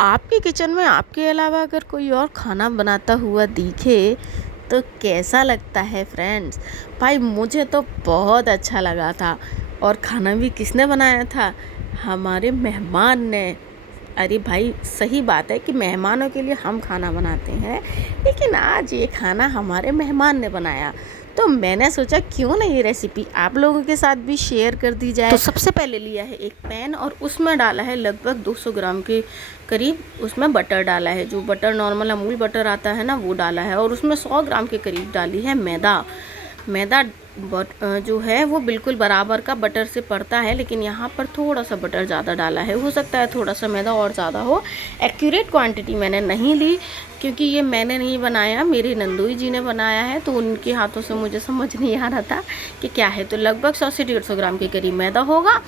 आपके किचन में आपके अलावा अगर कोई और खाना बनाता हुआ दिखे तो कैसा लगता है फ्रेंड्स? भाई मुझे तो बहुत अच्छा लगा था। और खाना भी किसने बनाया था? हमारे मेहमान ने। अरे भाई सही बात है कि मेहमानों के लिए हम खाना बनाते हैं, लेकिन आज ये खाना हमारे मेहमान ने बनाया, तो मैंने सोचा क्यों नहीं ये रेसिपी आप लोगों के साथ भी शेयर कर दी जाए। तो सबसे पहले लिया है एक पैन और उसमें डाला है लगभग 200 ग्राम के करीब, उसमें बटर डाला है, जो बटर नॉर्मल अमूल बटर आता है ना वो डाला है। और उसमें 100 ग्राम के करीब डाली है मैदा। मैदा जो है वो बिल्कुल बराबर का बटर से पड़ता है, लेकिन यहाँ पर थोड़ा सा बटर ज़्यादा डाला है, हो सकता है थोड़ा सा मैदा और ज़्यादा हो। एक्यूरेट क्वांटिटी मैंने नहीं ली क्योंकि ये मैंने नहीं बनाया, मेरे नंदोई जी ने बनाया है, तो उनके हाथों से मुझे समझ नहीं आ रहा था कि क्या है। तो लगभग 100 से 150 ग्राम के करीब मैदा होगा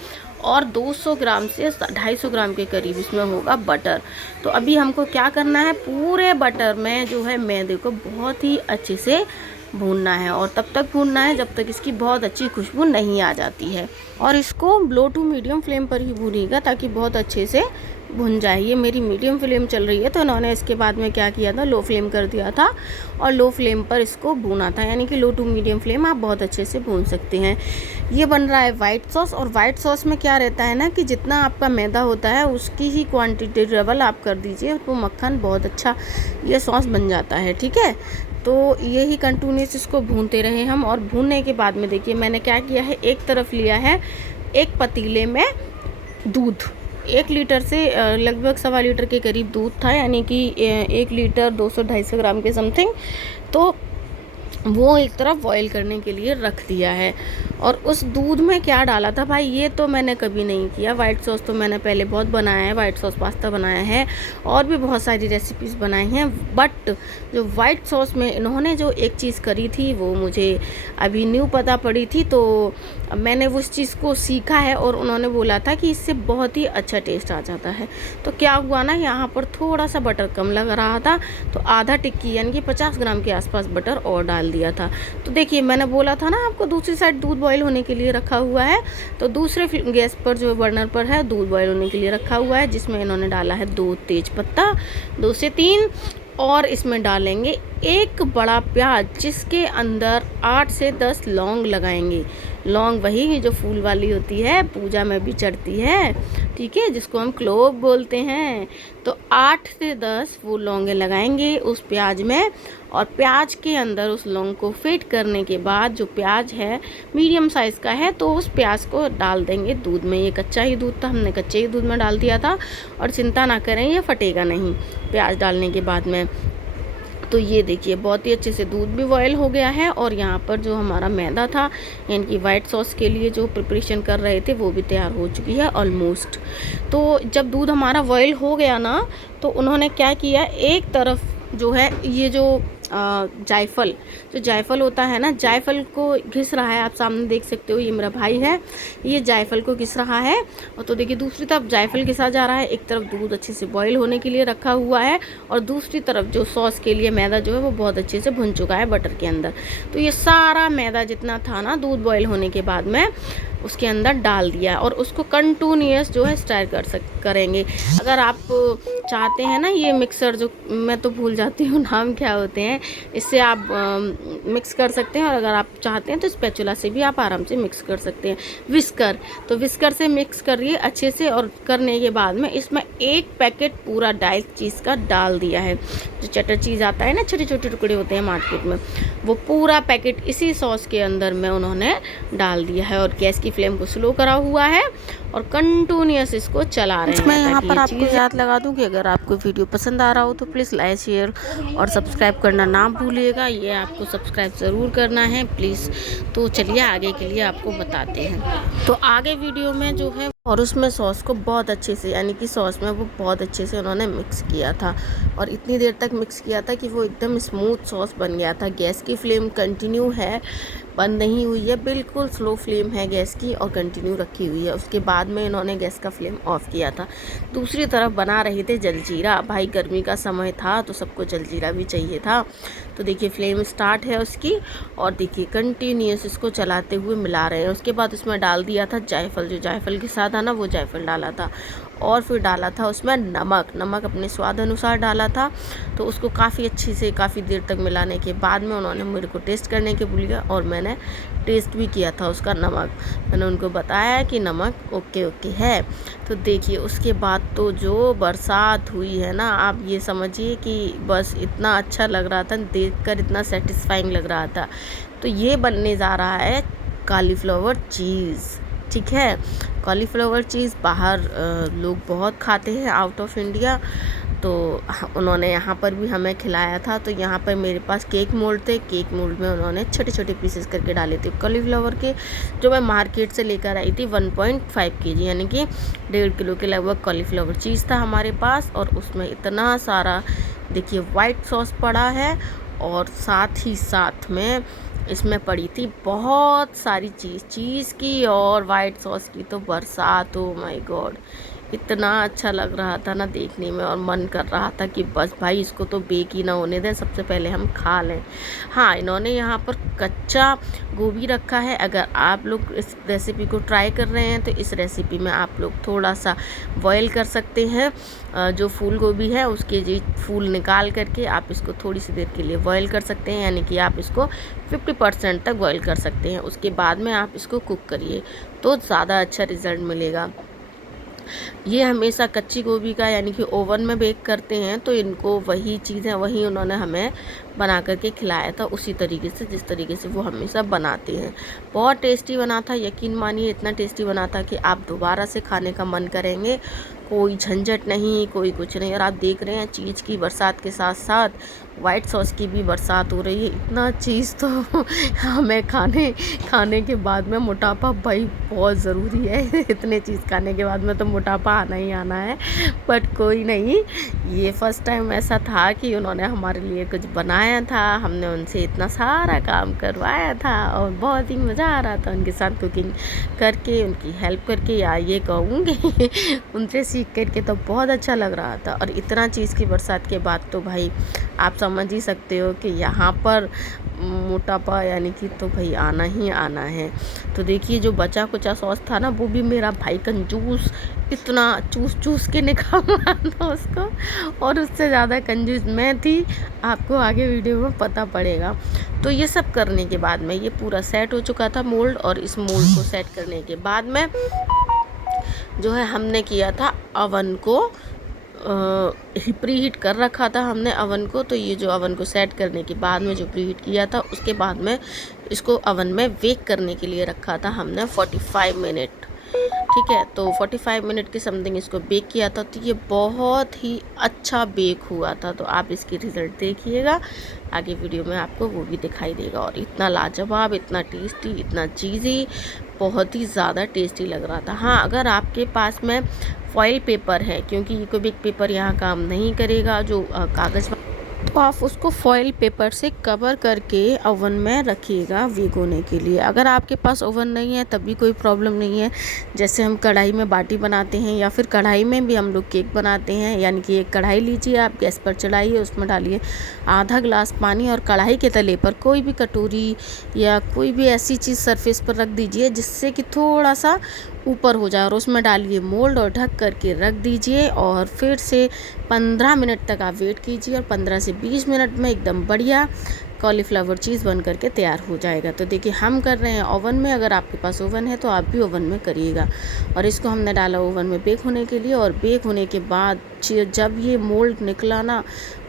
और 200 ग्राम से 250 ग्राम के करीब इसमें होगा बटर। तो अभी हमको क्या करना है, पूरे बटर में जो है मैदे को बहुत ही अच्छे से भूनना है, और तब तक भूनना है जब तक इसकी बहुत अच्छी खुशबू नहीं आ जाती है। और इसको लो टू मीडियम फ्लेम पर ही भूनिएगा ताकि बहुत अच्छे से भुन जाए। ये मेरी मीडियम फ्लेम चल रही है, तो इन्होंने इसके बाद में क्या किया था, लो फ्लेम कर दिया था और लो फ्लेम पर इसको भूना था, यानी कि लो टू मीडियम फ्लेम आप बहुत अच्छे से भून सकते हैं। ये बन रहा है वाइट सॉस, और वाइट सॉस में क्या रहता है ना कि जितना आपका मैदा होता है उसकी ही क्वांटिटी डबल आप कर दीजिए, तो मक्खन बहुत अच्छा ये सॉस बन जाता है। ठीक है, तो यही कंटिन्यूस इसको भूनते रहे हम। और भूनने के बाद में देखिए मैंने क्या किया है, एक तरफ लिया है एक पतीले में दूध, 1 लीटर से लगभग 1.25 लीटर के करीब दूध था, यानी कि 1 लीटर 200-250 ग्राम के समथिंग। तो वो एक तरफ बॉईल करने के लिए रख दिया है। और उस दूध में क्या डाला था भाई, ये तो मैंने कभी नहीं किया। वाइट सॉस तो मैंने पहले बहुत बनाया है, वाइट सॉस पास्ता बनाया है और भी बहुत सारी रेसिपीज़ बनाई हैं, बट जो वाइट सॉस में इन्होंने जो एक चीज़ करी थी वो मुझे अभी न्यू पता पड़ी थी, तो मैंने उस चीज़ को सीखा है और उन्होंने बोला था कि इससे बहुत ही अच्छा टेस्ट आ जाता है। तो क्या हुआ ना, यहाँ पर थोड़ा सा बटर कम लग रहा था, तो आधा टिक्की यानी कि 50 ग्राम के आसपास बटर और डाल दिया था। तो देखिए मैंने बोला था ना आपको, दूसरी साइड दूध बॉईल होने के लिए रखा हुआ है, तो दूसरे गैस पर जो बर्नर पर है दूध बॉईल होने के लिए रखा हुआ है, जिसमें इन्होंने डाला है 2 तेज पत्ता, 2 से 3, और इसमें डालेंगे एक बड़ा प्याज, जिसके अंदर 8 से 10 लौंग लगाएंगे। लौंग वही जो फूल वाली होती है, पूजा में भी चढ़ती है, ठीक है, जिसको हम क्लोव बोलते हैं। तो 8 से 10 वो लौंगे लगाएंगे उस प्याज में, और प्याज के अंदर उस लौंग को फिट करने के बाद, जो प्याज है मीडियम साइज़ का है, तो उस प्याज को डाल देंगे दूध में। ये कच्चा ही दूध था, हमने कच्चे ही दूध में डाल दिया था, और चिंता ना करें ये फटेगा नहीं प्याज डालने के बाद में। तो ये देखिए बहुत ही अच्छे से दूध भी बॉयल हो गया है, और यहाँ पर जो हमारा मैदा था यानी कि वाइट सॉस के लिए जो प्रिपरेशन कर रहे थे वो भी तैयार हो चुकी है ऑलमोस्ट। तो जब दूध हमारा बॉयल हो गया ना, तो उन्होंने क्या किया, एक तरफ जो है ये जो जायफल, जो जायफल होता है ना, जायफल को घिस रहा है, आप सामने देख सकते हो, ये मेरा भाई है, ये जायफल को घिस रहा है। और तो देखिए दूसरी तरफ जायफल घिसा जा रहा है, एक तरफ दूध अच्छे से बॉईल होने के लिए रखा हुआ है, और दूसरी तरफ जो सॉस के लिए मैदा जो है वो बहुत अच्छे से भुन चुका है बटर के अंदर। तो ये सारा मैदा जितना था ना दूध बॉईल होने के बाद में उसके अंदर डाल दिया, और उसको कंटिन्यूअस जो है स्टर करेंगे। अगर आप चाहते हैं ना, ये मिक्सर जो मैं तो भूल जाती हूँ नाम क्या होते हैं, इससे आप मिक्स कर सकते हैं, और अगर आप चाहते हैं तो स्पैचुला से भी आप आराम से मिक्स कर सकते हैं। विस्कर, तो विस्कर से मिक्स करिए अच्छे से, और करने के बाद में इसमें 1 पैकेट पूरा डाइस चीज़ का डाल दिया है। जो चटर चीज़ आता है ना, छोटे छोटे टुकड़े होते हैं मार्केट में, वो पूरा पैकेट इसी सॉस के अंदर में उन्होंने डाल दिया है। और गैस की फ्लेम को स्लो करा हुआ है और कंटिन्यूअस इसको चला रहे हैं। मैं यहाँ पर आपको याद लगा दूं कि अगर आपको वीडियो पसंद आ रहा हो तो प्लीज़ लाइक, शेयर और सब्सक्राइब करना ना भूलिएगा। ये आपको सब्सक्राइब ज़रूर करना है प्लीज़। तो चलिए आगे के लिए आपको बताते हैं। तो आगे वीडियो में जो है, और उसमें सॉस को बहुत अच्छे से, यानी कि सॉस में वो बहुत अच्छे से उन्होंने मिक्स किया था, और इतनी देर तक मिक्स किया था कि वो एकदम स्मूथ सॉस बन गया था। गैस की फ्लेम कंटिन्यू है, बंद नहीं हुई है, बिल्कुल स्लो फ्लेम है गैस की, और कंटिन्यू रखी हुई है। उसके बाद में इन्होंने गैस का फ्लेम ऑफ किया था। दूसरी तरफ बना रहे थे जलजीरा, भाई गर्मी का समय था तो सबको जलजीरा भी चाहिए था। तो देखिए फ्लेम स्टार्ट है उसकी, और देखिए कंटिन्यूस इसको चलाते हुए मिला रहे हैं। उसके बाद उसमें डाल दिया था जायफल, जो जायफल के साथ था ना वो जायफल डाला था, और फिर डाला था उसमें नमक अपने स्वाद अनुसार डाला था। तो उसको काफ़ी अच्छी से काफ़ी देर तक मिलाने के बाद में उन्होंने मेरे को टेस्ट करने के बोला, और मैंने टेस्ट भी किया था उसका नमक। मैंने उनको बताया कि नमक ओके ओके है। तो देखिए उसके बाद तो जो बरसात हुई है ना, आप ये समझिए कि बस इतना अच्छा लग रहा था देखकर, इतना सेटिस्फाइंग लग रहा था। तो ये बनने जा रहा है कॉलीफ्लावर चीज़, ठीक है। कॉलीफ्लावर चीज़ बाहर लोग बहुत खाते हैं आउट ऑफ इंडिया, तो उन्होंने यहाँ पर भी हमें खिलाया था। तो यहाँ पर मेरे पास केक मोल्ड थे, केक मोल्ड में उन्होंने छोटे छोटे पीसेस करके डाले थे कॉलीफ्लावर के, जो मैं मार्केट से लेकर आई थी 1.5 kg, यानी कि 1.5 किलो के लगभग कॉलीफ्लावर चीज़ था हमारे पास। और उसमें इतना सारा देखिए वाइट सॉस पड़ा है, और साथ ही साथ में इसमें पड़ी थी बहुत सारी चीज़ की और वाइट सॉस की तो बरसात। ओ माय गॉड, इतना अच्छा लग रहा था ना देखने में, और मन कर रहा था कि बस भाई इसको तो बेक ही ना होने दें, सबसे पहले हम खा लें। हाँ, इन्होंने यहाँ पर कच्चा गोभी रखा है। अगर आप लोग इस रेसिपी को ट्राई कर रहे हैं तो इस रेसिपी में आप लोग थोड़ा सा बॉयल कर सकते हैं। जो फूल गोभी है उसके जी फूल निकाल करके आप इसको थोड़ी सी देर के लिए बॉयल कर सकते हैं, यानी कि आप इसको 50% तक बॉयल कर सकते हैं। उसके बाद में आप इसको कुक करिए तो ज़्यादा अच्छा रिज़ल्ट मिलेगा। ये हमेशा कच्ची गोभी का यानी कि ओवन में बेक करते हैं, तो इनको वही चीज़ें वही उन्होंने हमें बना करके खिलाया था, उसी तरीके से जिस तरीके से वो हमेशा बनाते हैं। बहुत टेस्टी बना था, यकीन मानिए इतना टेस्टी बना था कि आप दोबारा से खाने का मन करेंगे। कोई झंझट नहीं, कोई कुछ नहीं। और आप देख रहे हैं चीज़ की बरसात के साथ साथ वाइट सॉस की भी बरसात हो रही है। इतना चीज़ तो हमें खाने के बाद में मोटापा भाई बहुत ज़रूरी है। इतने चीज़ खाने के बाद में तो मोटापा आना ही आना है, बट कोई नहीं। ये फर्स्ट टाइम ऐसा था कि उन्होंने हमारे लिए कुछ बनाया था, हमने उनसे इतना सारा काम करवाया था, और बहुत ही मज़ा आ रहा था उनके साथ कुकिंग करके, उनकी हेल्प करके, या ये कहूँगी उनसे सीख करके तो बहुत अच्छा लग रहा था। और इतना चीज़ की बरसात के बाद तो भाई आप समझ ही सकते हो कि यहाँ पर मोटापा यानी कि तो भाई आना ही आना है। तो देखिए जो बचा कुचा सॉस था ना, वो भी मेरा भाई कंजूस इतना चूस के निकाल रहा था उसको, और उससे ज़्यादा कंजूस मैं थी, आपको आगे वीडियो में पता पड़ेगा। तो ये सब करने के बाद में ये पूरा सेट हो चुका था मोल्ड, और इस मोल्ड को सेट करने के बाद में जो है हमने किया था अवन को प्री हीट कर रखा था हमने अवन को। तो ये जो अवन को सेट करने के बाद में जो प्री हीट किया था, उसके बाद में इसको अवन में बेक करने के लिए रखा था हमने 45 मिनट, ठीक है। तो 45 मिनट के समथिंग इसको बेक किया था, तो ये बहुत ही अच्छा बेक हुआ था। तो आप इसकी रिज़ल्ट देखिएगा, आगे वीडियो में आपको वो भी दिखाई देगा। और इतना लाजवाब, इतना टेस्टी, इतना चीज़ी, बहुत ही ज़्यादा टेस्टी लग रहा था। हाँ, अगर आपके पास में फॉइल पेपर है, क्योंकि इकोबिक पेपर यहाँ काम नहीं करेगा, जो कागज़, तो आप उसको फॉइल पेपर से कवर करके ओवन में रखिएगा बेक होने के लिए। अगर आपके पास ओवन नहीं है तब भी कोई प्रॉब्लम नहीं है। जैसे हम कढ़ाई में बाटी बनाते हैं, या फिर कढ़ाई में भी हम लोग केक बनाते हैं, यानी कि एक कढ़ाई लीजिए, आप गैस पर चढ़ाइए, उसमें डालिए आधा ग्लास पानी, और कढ़ाई के तले पर कोई भी कटोरी या कोई भी ऐसी चीज़ सरफेस पर रख दीजिए जिससे कि थोड़ा सा ऊपर हो जाए, और उसमें डालिए मोल्ड और ढक करके रख दीजिए। और फिर से 15 मिनट तक आप वेट कीजिए, और 15 से 20 मिनट में एकदम बढ़िया कॉलीफ्लावर चीज़ बन करके तैयार हो जाएगा। तो देखिए हम कर रहे हैं ओवन में, अगर आपके पास ओवन है तो आप भी ओवन में करिएगा। और इसको हमने डाला ओवन में बेक होने के लिए, और बेक होने के बाद जब ये मोल्ड निकला ना,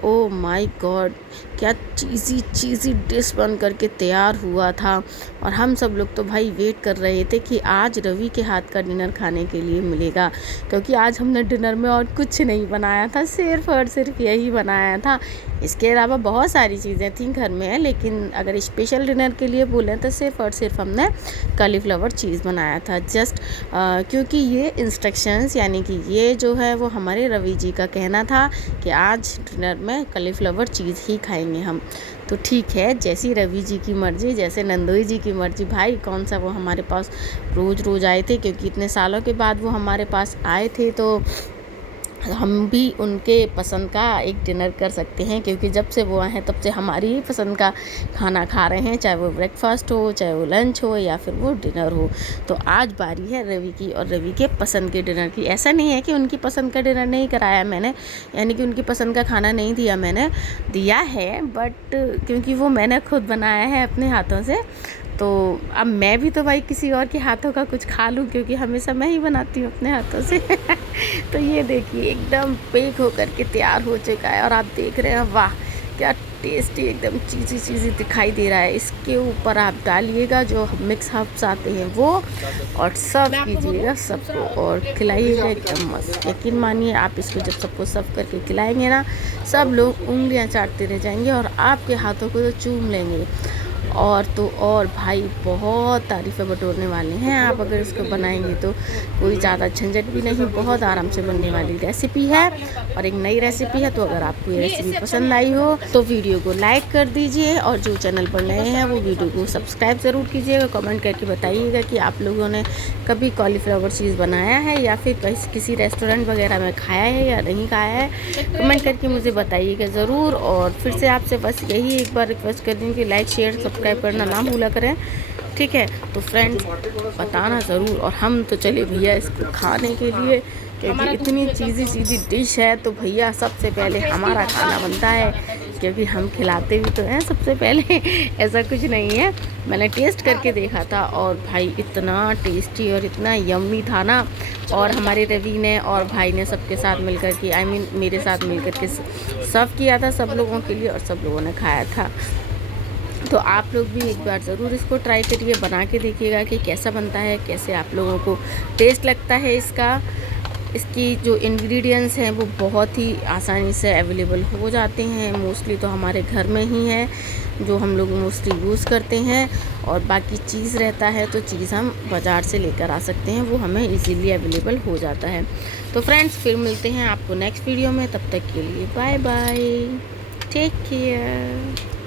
ओ माय गॉड, क्या चीज़ी डिश बन करके तैयार हुआ था। और हम सब लोग तो भाई वेट कर रहे थे कि आज रवि के हाथ का डिनर खाने के लिए मिलेगा, क्योंकि आज हमने डिनर में और कुछ नहीं बनाया था, सिर्फ और सिर्फ यही बनाया था। इसके अलावा बहुत सारी चीज़ें थी घर में, लेकिन अगर स्पेशल डिनर के लिए बोलें तो सिर्फ और सिर्फ हमने कॉलीफ्लावर चीज़ बनाया था। जस्ट क्योंकि ये इंस्ट्रक्शंस, यानी कि ये जो है वो हमारे रवि जी का कहना था कि आज डिनर में कॉलीफ्लावर चीज़ ही खाएंगे हम। तो ठीक है, जैसी रवि जी की मर्ज़ी, जैसे नंदोई जी की मर्ज़ी। भाई कौन सा वो हमारे पास रोज़ आए थे, क्योंकि इतने सालों के बाद वो हमारे पास आए थे, तो हम भी उनके पसंद का एक डिनर कर सकते हैं, क्योंकि जब से वो आए हैं तब से हमारी ही पसंद का खाना खा रहे हैं, चाहे वो ब्रेकफास्ट हो, चाहे वो लंच हो या फिर वो डिनर हो। तो आज बारी है रवि की और रवि के पसंद के डिनर की। ऐसा नहीं है कि उनकी पसंद का डिनर नहीं कराया मैंने, यानी कि उनकी पसंद का खाना नहीं दिया, मैंने दिया है, बट क्योंकि वो मैंने खुद बनाया है अपने हाथों से, तो अब मैं भी तो भाई किसी और के हाथों का कुछ खा लूँ, क्योंकि हमेशा मैं ही बनाती हूँ अपने हाथों से। तो ये देखिए एकदम बेक होकर के तैयार हो चुका है और आप देख रहे हैं, वाह क्या टेस्टी, एकदम चीज़ी दिखाई दे रहा है। इसके ऊपर आप डालिएगा जो मिक्स हर्ब्स आते हैं वो, और सर्व कीजिएगा सबको और खिलाइएगा एकदम मस्त। यकीन मानिए, आप इसको जब सबको सर्व करके खिलाएंगे ना, सब लोग उंगलियां चाटते रह जाएंगे और आपके हाथों को तो चूम लेंगे। और तो और भाई बहुत तारीफ़ें बटोरने वाले हैं आप अगर इसको बनाएंगे तो। कोई ज़्यादा झंझट भी नहीं, बहुत आराम से बनने वाली रेसिपी है और एक नई रेसिपी है। तो अगर आपको ये रेसिपी पसंद आई हो तो वीडियो को लाइक कर दीजिए, और जो चैनल पर नए हैं वो वीडियो को सब्सक्राइब ज़रूर कीजिएगा। कमेंट करके बताइएगा कि आप लोगों ने कभी कॉलीफ्लावर चीज़ बनाया है या फिर किसी रेस्टोरेंट वगैरह में खाया है या नहीं खाया है। कमेंट करके मुझे बताइएगा ज़रूर। और फिर से आपसे बस यही एक बार रिक्वेस्ट कर दूँ कि लाइक शेयर सब्सक्राइब करना ना भूला करें, ठीक है। तो फ्रेंड्स बताना ज़रूर। और हम तो चले भैया इसको खाने के लिए, क्योंकि इतनी चीज़ी डिश है तो भैया सबसे पहले हमारा खाना बनता है, क्योंकि हम खिलाते भी तो हैं सबसे पहले। ऐसा कुछ नहीं है, मैंने टेस्ट करके देखा था और भाई इतना टेस्टी और इतना यम्मी था ना। और हमारे रवि ने और भाई ने सबके साथ मिलकर के मेरे साथ मिलकर के सर्व किया था सब लोगों के लिए, और सब लोगों ने खाया था। तो आप लोग भी एक बार ज़रूर इसको ट्राई करिए, बना के देखिएगा कि कैसा बनता है, कैसे आप लोगों को टेस्ट लगता है इसका। इसकी जो इंग्रेडिएंट्स हैं वो बहुत ही आसानी से अवेलेबल हो जाते हैं, मोस्टली तो हमारे घर में ही है जो हम लोग मोस्टली यूज़ करते हैं। और बाकी चीज़ रहता है तो चीज़ हम बाज़ार से लेकर आ सकते हैं, वो हमें इजीली अवेलेबल हो जाता है। तो फ्रेंड्स फिर मिलते हैं आपको नेक्स्ट वीडियो में, तब तक के लिए बाय बाय, टेक केयर।